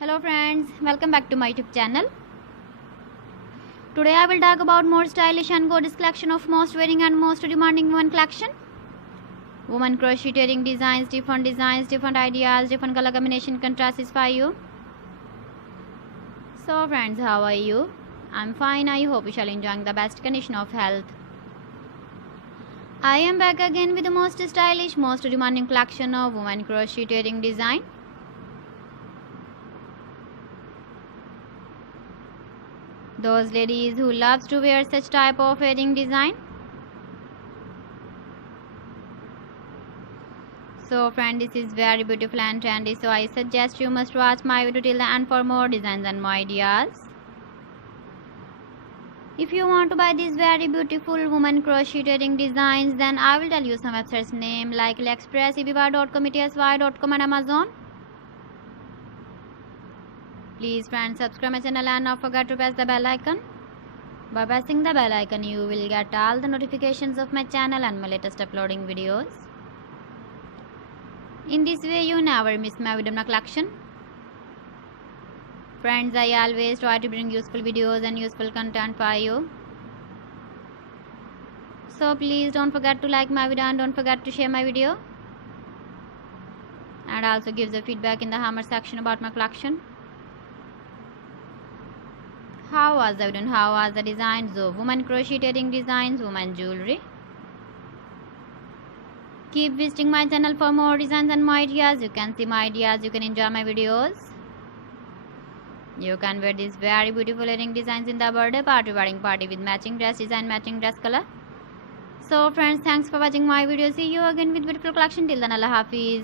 Hello friends, welcome back to my YouTube channel. Today I will talk about more stylish and gorgeous collection of most wearing and most demanding women collection. Women crocheting designs, different ideas, different color combination contrasts for you. So friends, how are you? I'm fine. I hope you shall enjoying the best condition of health. I am back again with the most stylish, most demanding collection of women crocheting design. Those ladies who loves to wear such type of wedding design. So friend, this is very beautiful and trendy, so I suggest you must watch my video till the end for more designs and more ideas. If you want to buy these very beautiful woman crocheting designs, then I will tell you some websites name like AliExpress, eBay.com, ETSY.com and Amazon. Please friends, subscribe my channel and not forget to press the bell icon. By pressing the bell icon, you will get all the notifications of my channel and my latest uploading videos. In this way, you never miss my video collection. Friends, I always try to bring useful videos and useful content for you. So please don't forget to like my video and don't forget to share my video. And also give the feedback in the comment section about my collection. How was the video? How was the designs of women crocheting designs, women jewelry? Keep visiting my channel for more designs and more ideas. You can see my ideas, you can enjoy my videos. You can wear these very beautiful earring designs in the birthday party, wedding party with matching dress design, matching dress color. So friends, thanks for watching my video. See you again with beautiful collection. Till then, Allah Hafiz.